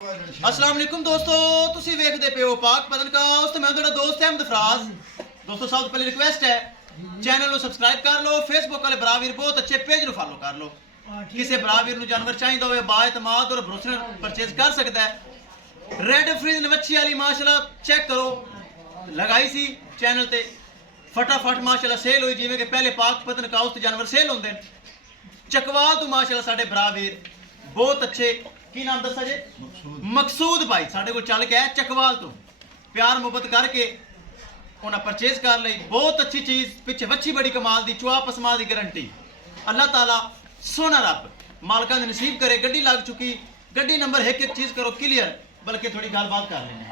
अस्सलाम वालेकुम दोस्तों, तुसी वेखदे पे हो पाक पतनकाउस ते मैं तुहाडा दोस्त अहमद फराज। दोस्तों सब तो पहले रिक्वेस्ट है चैनल को सब्सक्राइब कर लो, फेसबुक वाले बरावीर बहुत अच्छे पेज ਨੂੰ फॉलो कर लो। किसी बरावीर ਨੂੰ जानवर चाहिए होवे बाएतमाद और भरोसे ਨਾਲ परचेज कर सकता है। रेड फ्रीज नवच्छी वाली माशाल्लाह चेक करो, लगाई सी चैनल ते फटाफट माशाल्लाह सेल हुई, जिवें कि पहले पाक पतनकाउस ते जानवर सेल होंदे। चकवाल तो माशाल्लाह साडे बरावीर बहुत अच्छे, की नाम दसा जे मकसूद भाई साडे को चल के आया चकवाल तो प्यार मुहब्बत करके उन्हें परचेज कर ली। बहुत अच्छी चीज, पिछे वच्छी बड़ी कमाल दी, चुआ पसमा दी गारंटी। अल्लाह ताला सोना रब मालका ने नसीब करे। गड्डी लग चुकी, गड्डी नंबर एक एक चीज करो क्लियर, बल्कि थोड़ी गलबात कर लेने।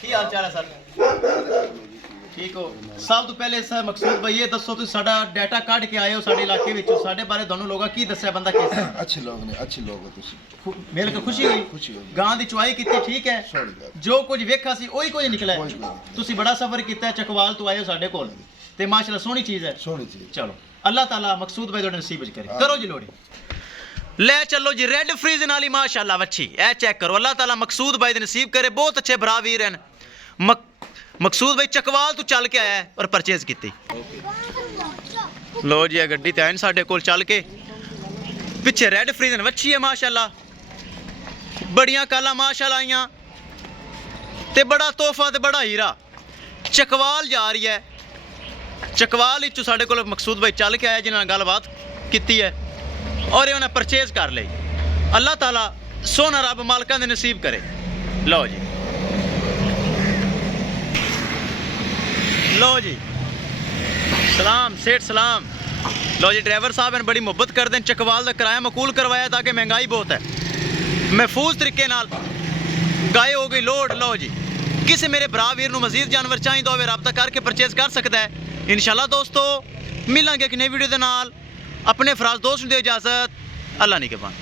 की हाल चाल है सर? ठीक हो? सब तो पहले सर मकसूद भाई ये दसो तुम साडा डाटा कढ़ के आए हो साडे इलाके विचों, साडे बारे दोनों लोगों की दस्या बंदा किस है? अच्छे लोग ने, अच्छे लोग हो तुसी। मिल के खुशी हुई, खुशी हुई। गां दी चुआई कीती, ठीक है, सॉरी यार, जो कुछ वेखा सी ओही कुछ निकला है। कोई नहीं। तुसी बड़ा सफर कीता है, चकवाल तो आए हो साडे कोल ते माशाल्लाह सोहनी चीज है। सोनी चीज। चलो अल्लाह ताला मकसूद भाई तुहाडे नसीब च करे। करो जी लोड़ी ले चलो जी। रेड फ्रीज नाली माशाल्लाह वच्छी ए चेक करो। अल्लाह ताला मकसूद भाई दे नसीब करे, बहुत अच्छे भरा वीर हैं। मकसूद भाई चकवाल तो चल के आया है और परचेज की। लो जी गड्डी तो है साढ़े कोल चल के, पिछे रेड फ्रीजन वच्छी है माशाल्लाह, बड़ियां काला माशाल्लाह आईयां ते बड़ा तोहफा ते बड़ा हीरा। चकवाल जा रही है, चकवाल इचू साढ़े कोल मकसूद भाई चल के आया जिन्होंने गलबात की है और उन्हें परचेज कर ली। अल्लाह ताला सोना रब मालका दे नसीब करे। लो जी लो जी सलाम सेठ सलाम। लो जी ड्राइवर साहब ने बड़ी मुहब्बत करते हैं, चकवाल का किराया मकूल करवाया ताकि महंगाई बहुत है, महफूज तरीके नाल गाय हो गई लोड। लो जी किसी मेरे भरा वीर नूं मजीद जानवर चाहिए तो रब्ता करके परचेज कर सकता है। इंशाल्लाह दोस्तों मिलांगे एक नई वीडियो के नाल। अपने फराज दोस्त नूं दे इजाजत, अल्लाह निगहबान।